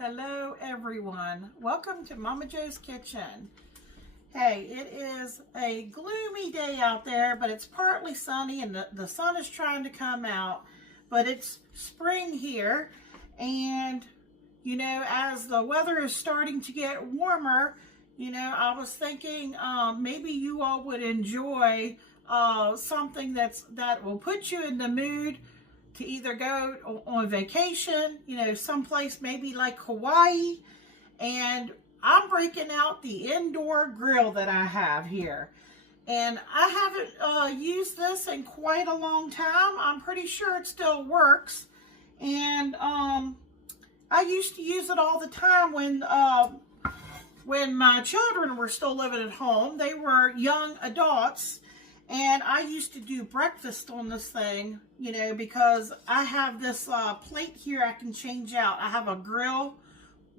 Hello everyone, welcome to Momma Jo's Kitchen. Hey, it is a gloomy day out there, but it's partly sunny and the sun is trying to come out, but it's spring here, and as the weather is starting to get warmer, I was thinking maybe you all would enjoy something that will put you in the mood to either go on vacation, someplace maybe like Hawaii. And I'm breaking out the indoor grill that I have here. And I haven't used this in quite a long time. I'm pretty sure it still works. And I used to use it all the time when my children were still living at home. They were young adults. And I used to do breakfast on this thing, because I have this plate here I can change out. I have a grill.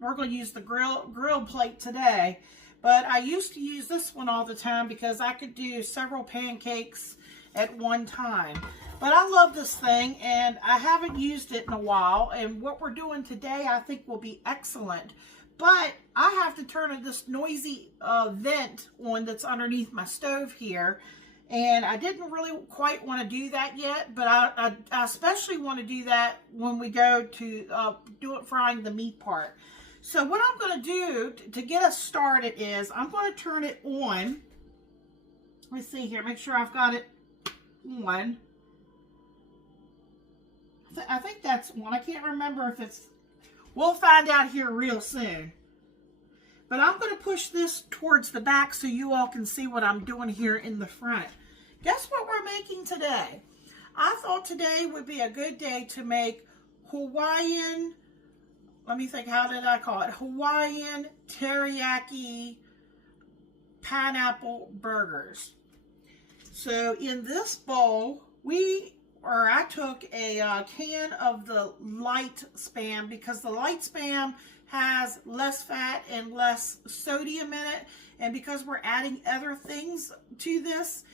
We're going to use the grill plate today. But I used to use this one all the time because I could do several pancakes at one time. But I love this thing, and I haven't used it in a while. And what we're doing today I think will be excellent. But I have to turn this noisy vent on that's underneath my stove here. And I didn't really quite want to do that yet, but I especially want to do that when we go to frying the meat part. So what I'm going to do to get us started is I'm going to turn it on. Let's see here, make sure I've got it on. I think that's on. I can't remember if it's, we'll find out here real soon. But I'm going to push this towards the back so you all can see what I'm doing here in the front. Guess what we're making today? I thought today would be a good day to make Hawaiian, let me think, how did I call it? Hawaiian teriyaki pineapple burgers. So in this bowl, I took a can of the light Spam because the light Spam has less fat and less sodium in it, and because we're adding other things to this,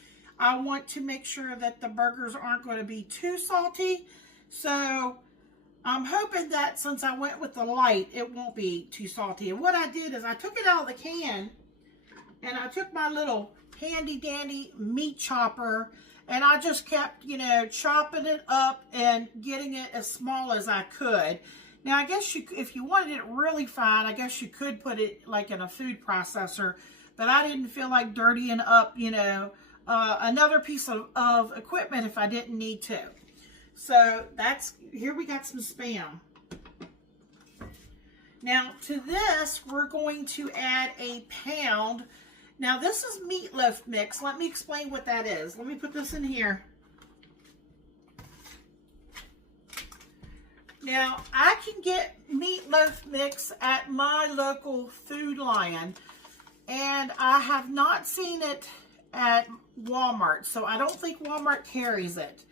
I want to make sure that the burgers aren't going to be too salty. So I'm hoping that since I went with the light, it won't be too salty. And what I did is I took it out of the can and I took my little handy dandy meat chopper and I just kept, chopping it up and getting it as small as I could. Now, I guess if you wanted it really fine, I guess you could put it like in a food processor, but I didn't feel like dirtying up, another piece of equipment if I didn't need to. So here we got some Spam. Now to this, we're going to add a pound. Now this is meatloaf mix. Let me explain what that is. Let me put this in here. Now, I can get meatloaf mix at my local Food Lion, and I have not seen it at Walmart, so I don't think Walmart carries it.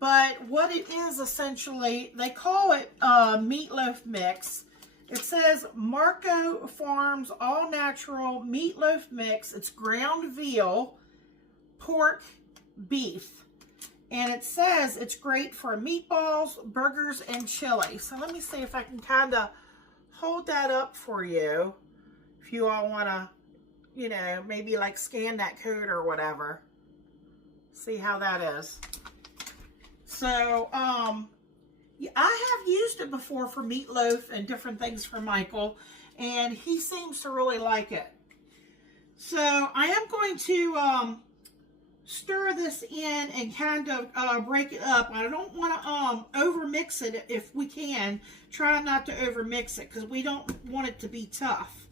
But what it is essentially, they call it meatloaf mix. It says Marco Farms All Natural Meatloaf Mix. It's ground veal, pork, beef. And it says it's great for meatballs, burgers, and chili. So let me see if I can kind of hold that up for you. If you all want to, maybe like scan that code or whatever. See how that is. So, I have used it before for meatloaf and different things for Michael. And he seems to really like it. So, I am going to stir this in and kind of break it up. I don't want to over mix it if we can. Try not to over mix it because we don't want it to be tough.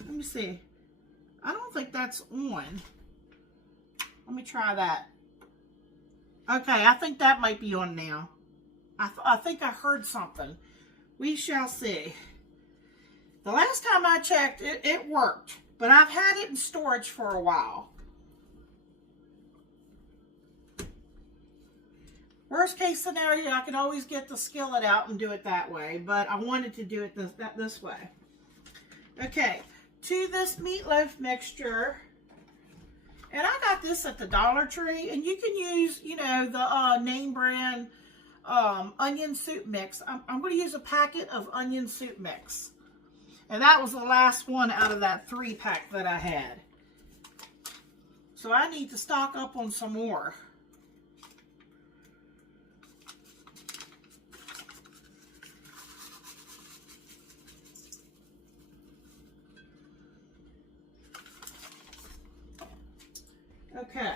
Let me see. I don't think that's on. Let me try that. Okay, I think that might be on now. I think I heard something. We shall see. The last time I checked, it worked, but I've had it in storage for a while. Worst case scenario, I can always get the skillet out and do it that way, but I wanted to do it this way. Okay, to this meatloaf mixture, and I got got this at the Dollar Tree, and you can use, you know, the name brand onion soup mix. I'm going to use a packet of onion soup mix. And that was the last one out of that 3-pack that I had. So I need to stock up on some more. Okay.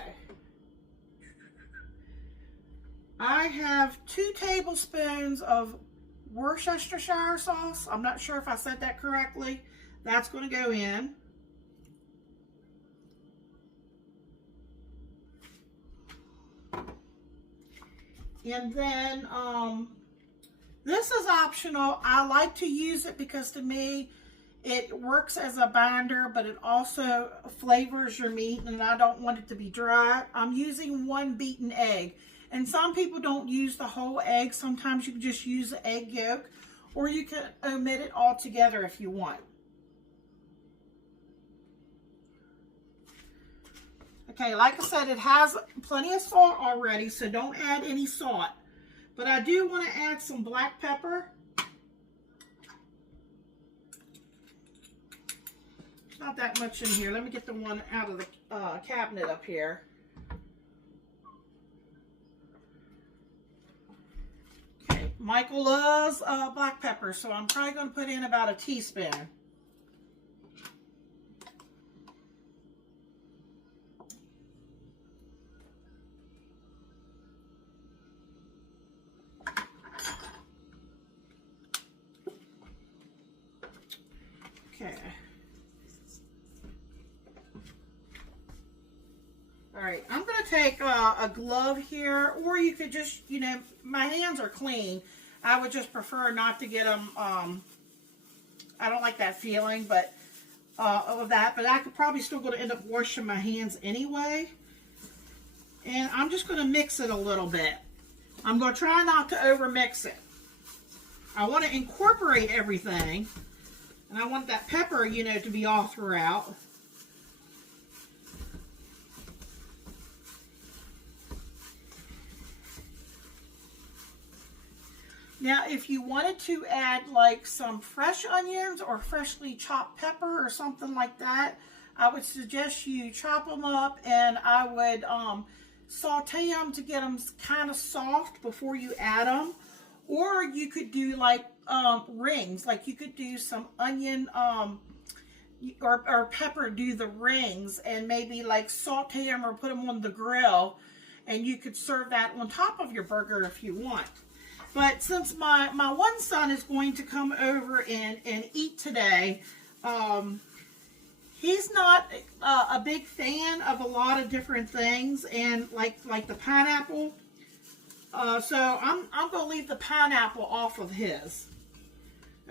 I have 2 tablespoons of Worcestershire sauce. I'm not sure if I said that correctly. That's going to go in. And then this is optional. I like to use it because to me it works as a binder, but it also flavors your meat, and I don't want it to be dry. I'm using 1 beaten egg. And some people don't use the whole egg. Sometimes you can just use the egg yolk, or you can omit it altogether if you want. Okay, like I said, it has plenty of salt already, so don't add any salt. But I do want to add some black pepper. Not that much in here. Let me get the one out of the cabinet up here. Okay, Michael loves black pepper, so I'm probably going to put in about a teaspoon. Okay. All right, I'm going to take a glove here, or you could just, you know, my hands are clean. I would just prefer not to get them, I don't like that feeling, but, of that, but I could probably still going to end up washing my hands anyway. And I'm just going to mix it a little bit. I'm going to try not to over mix it. I want to incorporate everything, and I want that pepper, you know, to be all throughout. Now, if you wanted to add like some fresh onions or freshly chopped pepper or something like that, I would suggest you chop them up, and I would saute them to get them kind of soft before you add them. Or you could do like rings, like you could do some onion or pepper, do the rings, and maybe like saute them or put them on the grill, and you could serve that on top of your burger if you want. But since my one son is going to come over and eat today, he's not a big fan of a lot of different things, and like the pineapple. So I'm going to leave the pineapple off of his.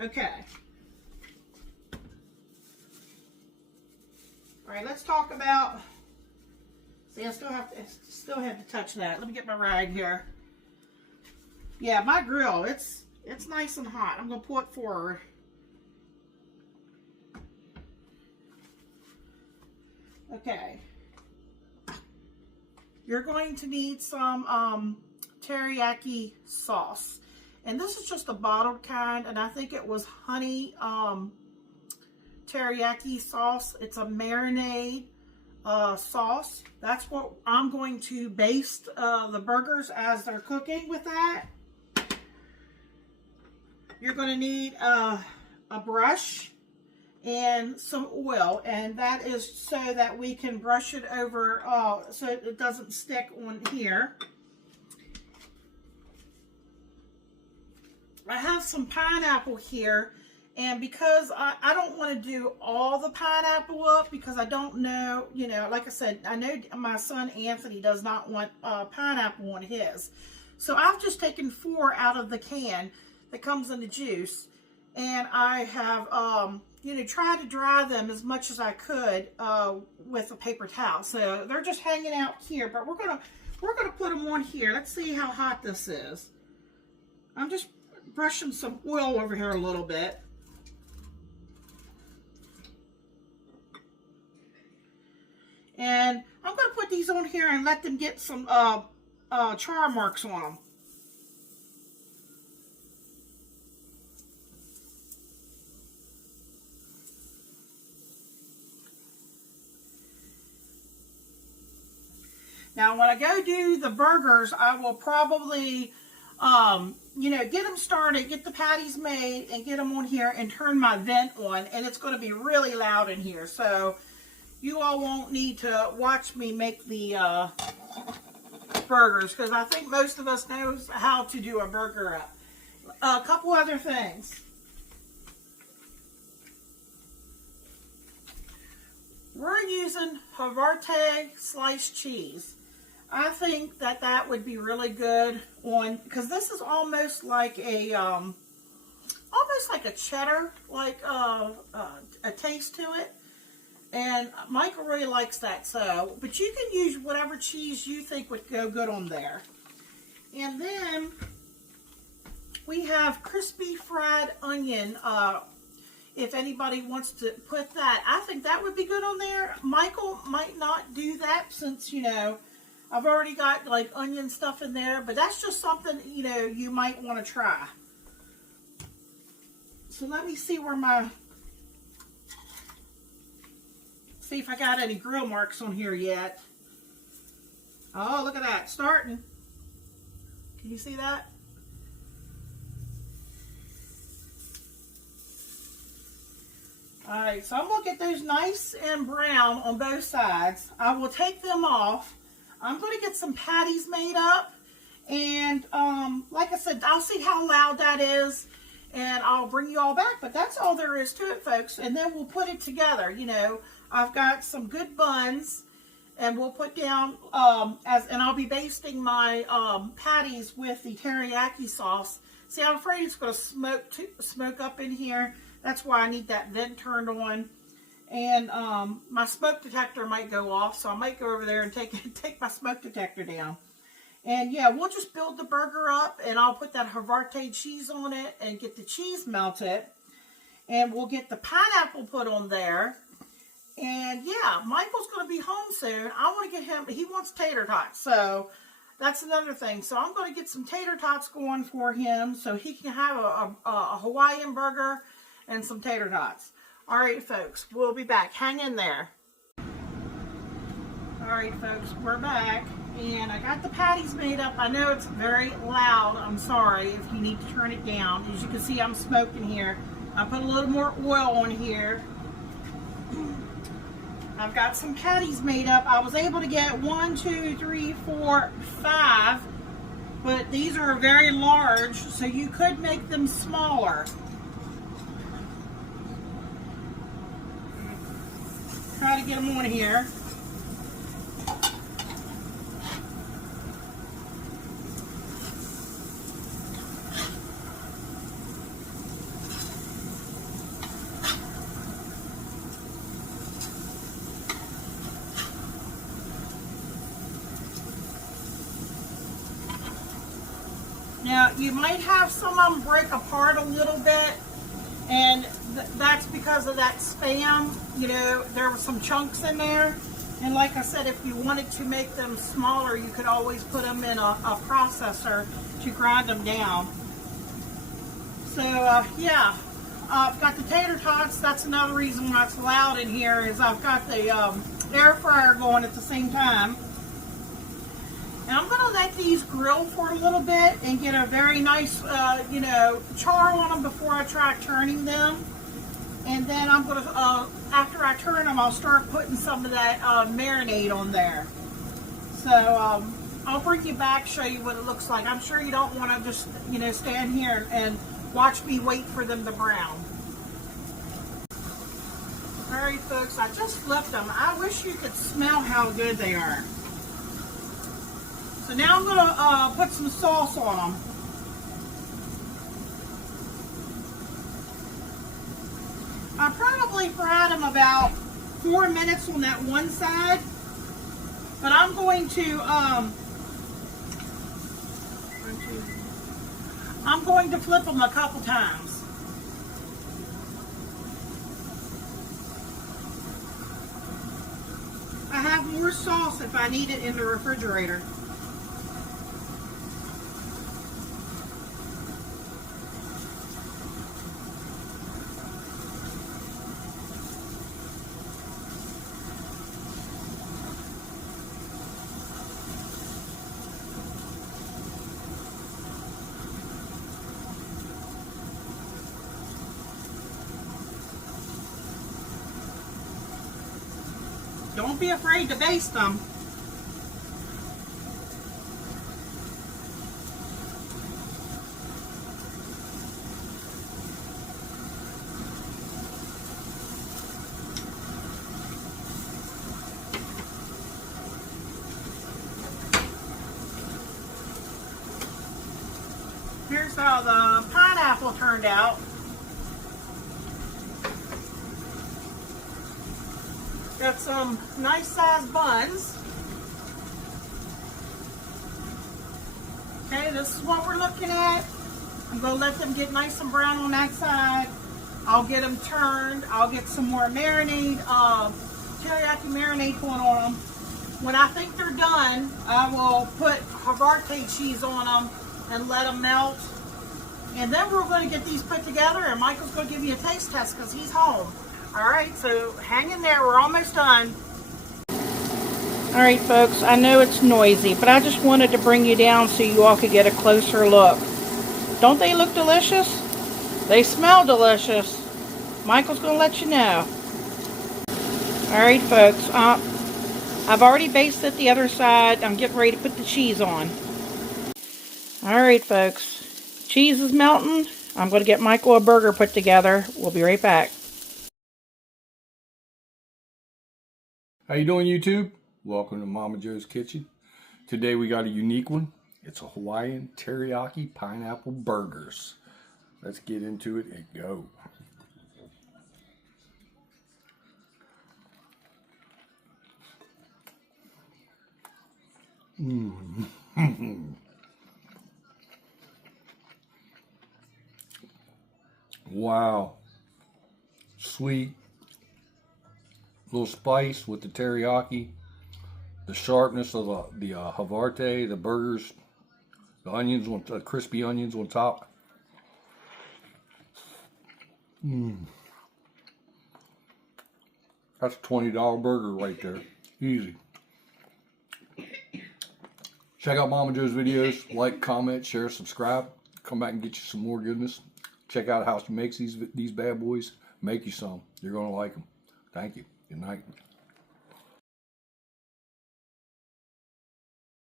Okay. All right, let's talk about. See, I still have to touch that. Let me get my rag here. Yeah, my grill, it's nice and hot. I'm going to pull it forward. Okay. You're going to need some teriyaki sauce. And this is just a bottled kind, and I think it was honey teriyaki sauce. It's a marinade sauce. That's what I'm going to baste the burgers as they're cooking with that. You're going to need a brush and some oil, and that is so that we can brush it over so it doesn't stick on here. I have some pineapple here, and because I don't want to do all the pineapple up, because I don't know, you know, like I said, I know my son Anthony does not want pineapple on his. So I've just taken 4 out of the can that comes in the juice, and I have, you know, tried to dry them as much as I could with a paper towel. So they're just hanging out here, but we're gonna put them on here. Let's see how hot this is. I'm just brushing some oil over here a little bit. And I'm going to put these on here and let them get some char marks on them. Now, when I go do the burgers, I will probably, you know, get them started, get the patties made, and get them on here and turn my vent on. And it's going to be really loud in here. So, you all won't need to watch me make the burgers, because I think most of us knows how to do a burger up. A couple other things. We're using Hawaiian sliced cheese. I think that that would be really good on, because this is almost like a cheddar, like a taste to it. And Michael really likes that, so, but you can use whatever cheese you think would go good on there. And then we have crispy fried onion. If anybody wants to put that, I think that would be good on there. Michael might not do that since, you know, I've already got like onion stuff in there, but that's just something, you know, you might want to try. So let me see where see if I got any grill marks on here yet. Oh, look at that, starting. Can you see that? Alright, so I'm going to get those nice and brown on both sides. I will take them off. I'm going to get some patties made up, and like I said, I'll see how loud that is, and I'll bring you all back, but that's all there is to it, folks, and then we'll put it together. You know, I've got some good buns, and we'll put down, and I'll be basting my patties with the teriyaki sauce. See, I'm afraid it's going to smoke up in here. That's why I need that vent turned on. And my smoke detector might go off, so I might go over there and take my smoke detector down. And yeah, we'll just build the burger up, and I'll put that Hawaiian cheese on it and get the cheese melted. And we'll get the pineapple put on there. And yeah, Michael's going to be home soon. I want to get him, he wants tater tots, so that's another thing. So I'm going to get some tater tots going for him so he can have a Hawaiian burger and some tater tots. All right, folks, we'll be back. Hang in there. All right, folks, we're back, and I got the patties made up. I know it's very loud. I'm sorry if you need to turn it down. As you can see, I'm smoking here. I put a little more oil on here. I've got some patties made up. I was able to get 1, 2, 3, 4, 5, but these are very large, so you could make them smaller. Try to get them on here. Now, you might have some of them break apart a little bit, and that's because of that Spam. You know, there were some chunks in there, and like I said, if you wanted to make them smaller, you could always put them in a processor to grind them down. So yeah, I've got the tater tots. That's another reason why it's loud in here, is I've got the air fryer going at the same time. And I'm going to let these grill for a little bit and get a very nice, you know, char on them before I try turning them. And then I'm going to, after I turn them, I'll start putting some of that marinade on there. So I'll bring you back, show you what it looks like. I'm sure you don't want to just, you know, stand here and watch me wait for them to brown. All right, folks, I just flipped them. I wish you could smell how good they are. So now I'm going to put some sauce on them. I probably fried them about 4 minutes on that one side, but I'm going to flip them a couple times. I have more sauce if I need it in the refrigerator. Don't be afraid to baste them. Here's how the pineapple turned out. Got some nice sized buns. Okay, this is what we're looking at. I'm going to let them get nice and brown on that side. I'll get them turned. I'll get some more marinade, teriyaki marinade going on them. When I think they're done, I will put Hawaiian cheese on them and let them melt. And then we're going to get these put together, and Michael's going to give you a taste test because he's home. All right, so hang in there. We're almost done. All right, folks, I know it's noisy, but I just wanted to bring you down so you all could get a closer look. Don't they look delicious? They smell delicious. Michael's going to let you know. All right, folks, I've already basted the other side. I'm getting ready to put the cheese on. All right, folks, cheese is melting. I'm going to get Michael a burger put together. We'll be right back. How you doing, YouTube? Welcome to Momma Jo's Kitchen. Today we got a unique one. It's a Hawaiian teriyaki pineapple burgers. Let's get into it and go. Wow. Sweet. Little spice with the teriyaki, the sharpness of the Hawaiian, the burgers, the onions, the crispy onions on top. That's a $20 burger right there. Easy. Check out Momma Jo's videos. Like, comment, share, subscribe. Come back and get you some more goodness. Check out how she makes these bad boys. Make you some. You're going to like them. Thank you. Good night.